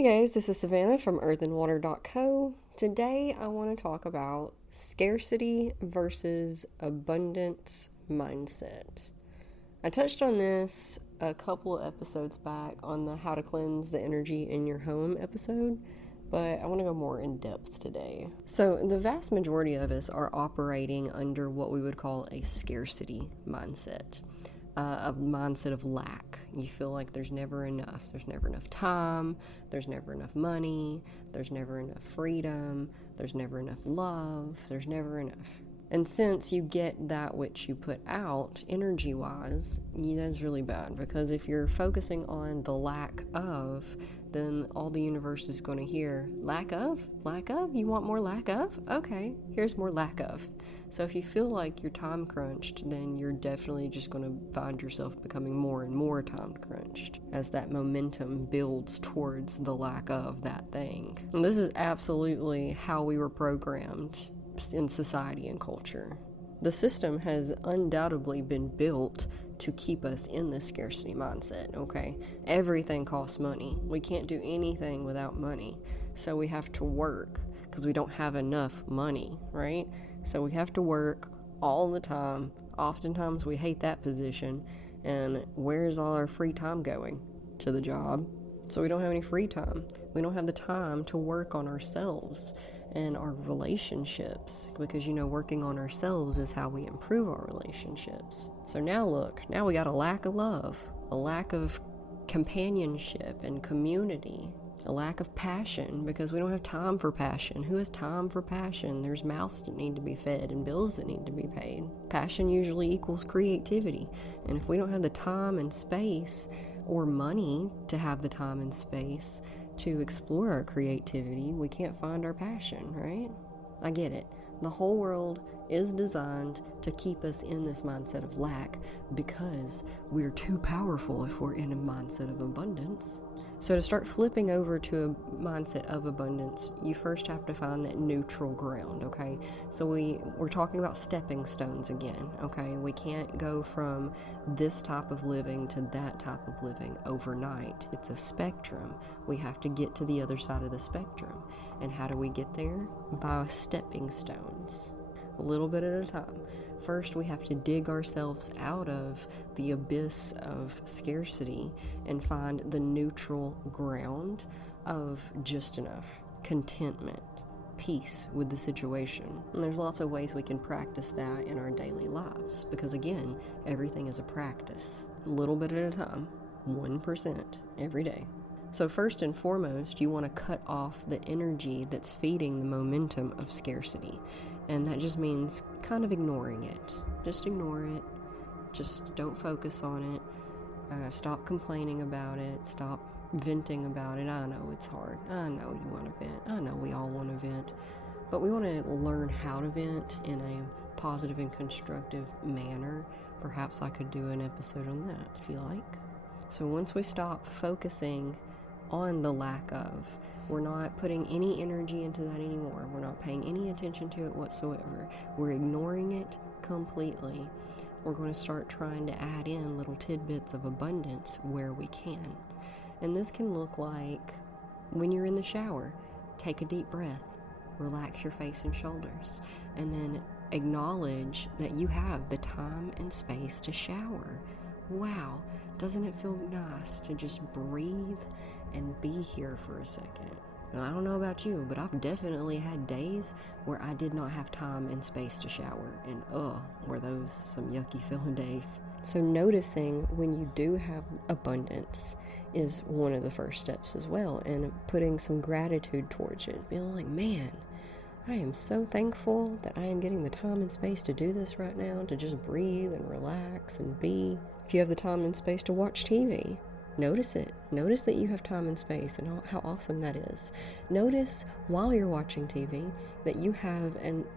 Hey guys, this is Savannah from earthandwater.co. Today I want to talk about scarcity versus abundance mindset. I touched on this a couple of episodes back on the How to Cleanse the Energy in Your Home episode, but I want to go more in depth today. So the vast majority of us are operating under what we would call a scarcity mindset. A mindset of lack. You feel like there's never enough. There's never enough time. There's never enough money. There's never enough freedom. There's never enough love. There's never enough. And since you get that which you put out, energy-wise, that's really bad. Because if you're focusing on the lack of, then all the universe is going to hear, lack of? Lack of? You want more lack of? Okay, here's more lack of. So if you feel like you're time crunched, then you're definitely just going to find yourself becoming more and more time crunched as that momentum builds towards the lack of that thing. And this is absolutely how we were programmed in society and culture. The system has undoubtedly been built to keep us in this scarcity mindset, okay? Everything costs money. We can't do anything without money. So we have to work because we don't have enough money, right? So we have to work all the time. Oftentimes we hate that position. And where's all our free time going? To the job. So we don't have any free time. We don't have the time to work on ourselves and our relationships, because working on ourselves is how we improve our relationships. So now we got a lack of love, a lack of companionship and community, a lack of passion, because we don't have time for passion. Who has time for passion? There's mouths that need to be fed and bills that need to be paid. Passion usually equals creativity, and if we don't have the time and space or money to have the time and space to explore our creativity, we can't find our passion, right? I get it. The whole world is designed to keep us in this mindset of lack because we're too powerful if we're in a mindset of abundance. So to start flipping over to a mindset of abundance, you first have to find that neutral ground, okay? So we're talking about stepping stones again, okay? We can't go from this type of living to that type of living overnight. It's a spectrum. We have to get to the other side of the spectrum. And how do we get there? By stepping stones, a little bit at a time. First, we have to dig ourselves out of the abyss of scarcity and find the neutral ground of just enough contentment, peace with the situation. And there's lots of ways we can practice that in our daily lives because, again, everything is a practice, a little bit at a time, 1% every day. So first and foremost, you want to cut off the energy that's feeding the momentum of scarcity. And that just means kind of ignoring it. Just ignore it. Just don't focus on it. Stop complaining about it. Stop venting about it. I know it's hard. I know you want to vent. I know we all want to vent. But we want to learn how to vent in a positive and constructive manner. Perhaps I could do an episode on that if you like. So once we stop focusing on the lack of, we're not putting any energy into that anymore. We're not paying any attention to it whatsoever. We're ignoring it completely. We're going to start trying to add in little tidbits of abundance where we can. And this can look like when you're in the shower, take a deep breath, relax your face and shoulders, and then acknowledge that you have the time and space to shower. Wow, doesn't it feel nice to just breathe and be here for a second? Now, I don't know about you, but I've definitely had days where I did not have time and space to shower, and were those some yucky feeling days. So noticing when you do have abundance is one of the first steps as well, and putting some gratitude towards it, feeling like, man, I am so thankful that I am getting the time and space to do this right now, to just breathe and relax and be. If you have the time and space to watch TV, notice it. Notice that you have time and space and how awesome that is. Notice while you're watching TV that you have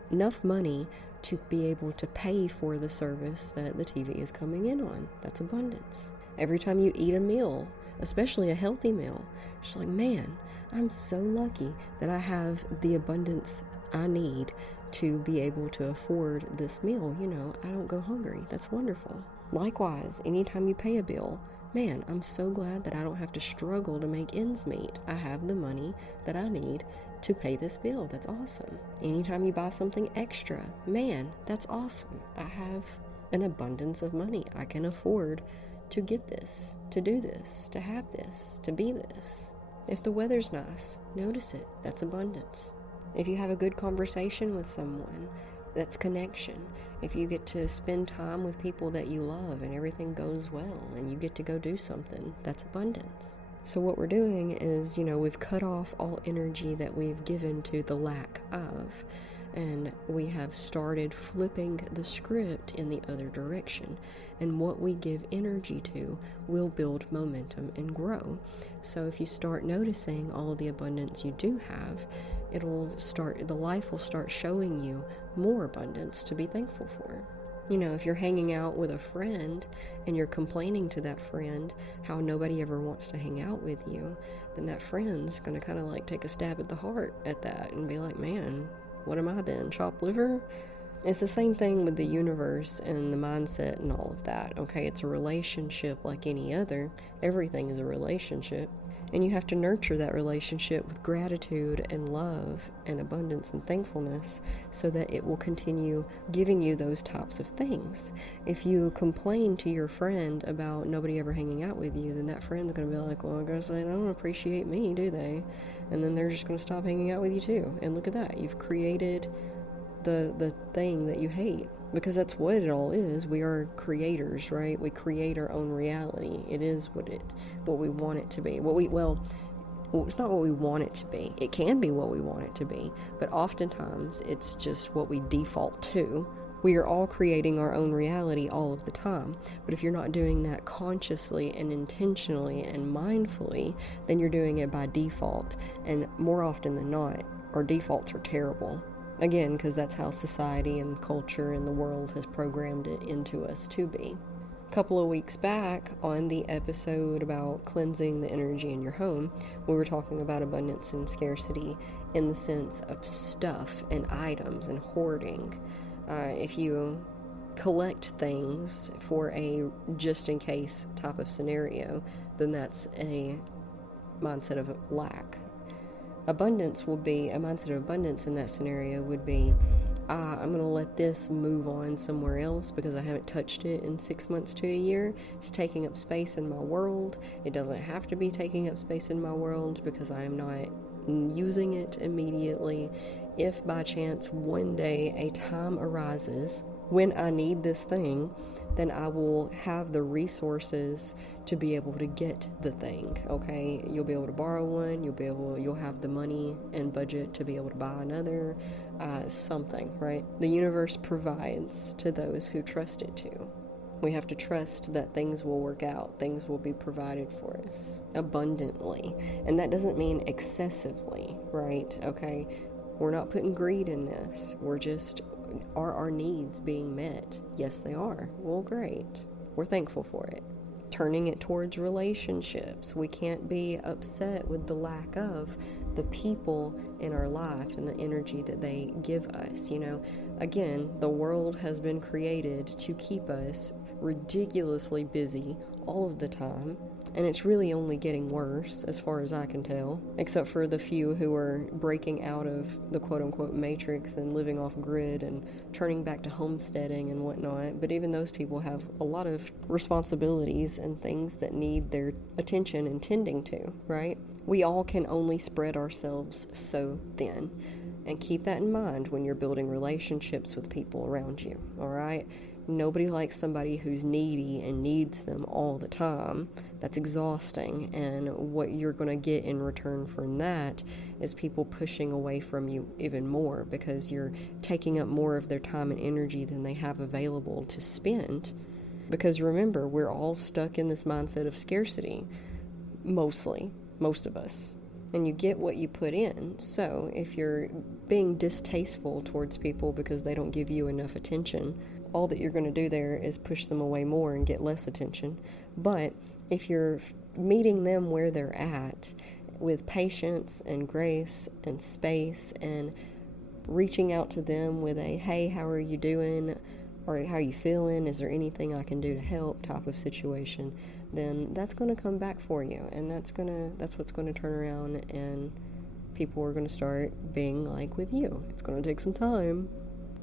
enough money to be able to pay for the service that the TV is coming in on. That's abundance. Every time you eat a meal, especially a healthy meal, it's like, man, I'm so lucky that I have the abundance I need to be able to afford this meal. I don't go hungry. That's wonderful. Likewise, anytime you pay a bill, man, I'm so glad that I don't have to struggle to make ends meet. I have the money that I need to pay this bill. That's awesome. Anytime you buy something extra, man, that's awesome. I have an abundance of money. I can afford to get this, to do this, to have this, to be this. If the weather's nice, notice it. That's abundance. If you have a good conversation with someone, that's connection. If you get to spend time with people that you love and everything goes well and you get to go do something, that's abundance. So what we're doing is, we've cut off all energy that we've given to the lack of, and we have started flipping the script in the other direction. And what we give energy to will build momentum and grow. So if you start noticing all of the abundance you do have, the life will start showing you more abundance to be thankful for. If you're hanging out with a friend and you're complaining to that friend how nobody ever wants to hang out with you, then that friend's going to kind of take a stab at the heart at that and be like, man, what am I then, chopped liver? It's the same thing with the universe and the mindset and all of that, okay? It's a relationship like any other. Everything is a relationship. And you have to nurture that relationship with gratitude and love and abundance and thankfulness so that it will continue giving you those types of things. If you complain to your friend about nobody ever hanging out with you, then that friend's going to be like, well, I guess they don't appreciate me, do they? And then they're just going to stop hanging out with you too. And look at that. You've created the thing that you hate. Because that's what it all is. We are creators, right? We create our own reality. It is what we want it to be. It's not what we want it to be. It can be what we want it to be, but oftentimes it's just what we default to. We are all creating our own reality all of the time. But if you're not doing that consciously and intentionally and mindfully, then you're doing it by default. And more often than not, our defaults are terrible. Again, because that's how society and culture and the world has programmed it into us to be. A couple of weeks back on the episode about cleansing the energy in your home, we were talking about abundance and scarcity in the sense of stuff and items and hoarding. If you collect things for a just-in-case type of scenario, then that's a mindset of lack. Abundance will be, a mindset of abundance in that scenario would be, I'm going to let this move on somewhere else because I haven't touched it in 6 months to a year. It's taking up space in my world. It doesn't have to be taking up space in my world because I am not using it immediately. If by chance one day a time arises when I need this thing, then I will have the resources to be able to get the thing, okay? You'll be able to borrow one, you'll have the money and budget to be able to buy another, something, right? The universe provides to those who trust it to. We have to trust that things will work out, things will be provided for us abundantly. And that doesn't mean excessively, right? Okay? We're not putting greed in this. Are our needs being met? Yes, they are. Well, great. We're thankful for it. Turning it towards relationships. We can't be upset with the lack of the people in our life and the energy that they give us. Again, the world has been created to keep us ridiculously busy all of the time. And it's really only getting worse, as far as I can tell, except for the few who are breaking out of the quote-unquote matrix and living off grid and turning back to homesteading and whatnot. But even those people have a lot of responsibilities and things that need their attention and tending to, right? We all can only spread ourselves so thin. And keep that in mind when you're building relationships with people around you, all right? Nobody likes somebody who's needy and needs them all the time. That's exhausting, and what you're going to get in return from that is people pushing away from you even more because you're taking up more of their time and energy than they have available to spend. Because remember, we're all stuck in this mindset of scarcity, most of us. And you get what you put in. So if you're being distasteful towards people because they don't give you enough attention, all that you're going to do there is push them away more and get less attention. But if you're meeting them where they're at with patience and grace and space and reaching out to them with a, hey, how are you doing? Or how are you feeling? Is there anything I can do to help type of situation? then that's going to come back for you, and that's what's going to turn around, and people are going to start being like with you. It's going to take some time.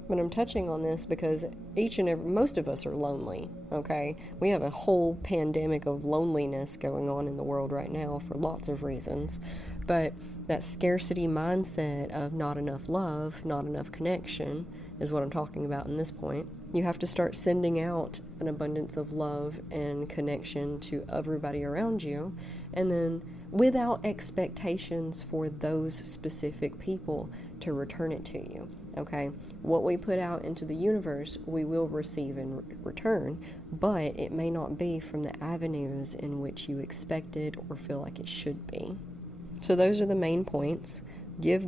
But I'm touching on this because most of us are lonely, okay? We have a whole pandemic of loneliness going on in the world right now for lots of reasons. But that scarcity mindset of not enough love, not enough connection is what I'm talking about in this point. You have to start sending out an abundance of love and connection to everybody around you, and then without expectations for those specific people to return it to you. Okay, what we put out into the universe, we will receive in return, but it may not be from the avenues in which you expected or feel like it should be. So those are the main points. Give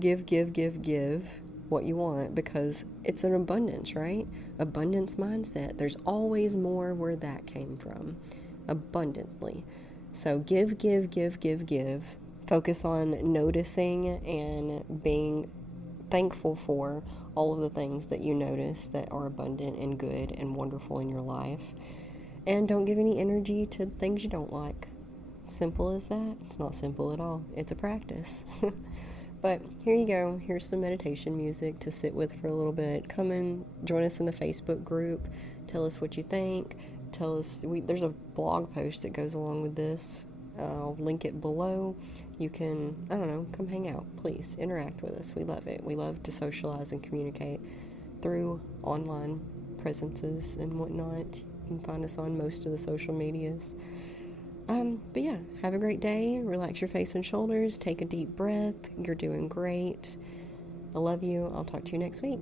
what you want, because it's an abundance, right? Abundance mindset. There's always more where that came from. Abundantly. So give. Focus on noticing and being thankful for all of the things that you notice that are abundant and good and wonderful in your life. And don't give any energy to things you don't like. Simple as that. It's not simple at all. It's a practice. But here you go. Here's some meditation music to sit with for a little bit. Come and join us in the Facebook group. Tell us what you think. Tell us, there's a blog post that goes along with this. I'll link it below. You can, come hang out. Please interact with us. We love it. We love to socialize and communicate through online presences and whatnot. You can find us on most of the social medias. But yeah, have a great day. Relax your face and shoulders. Take a deep breath. You're doing great. I love you. I'll talk to you next week.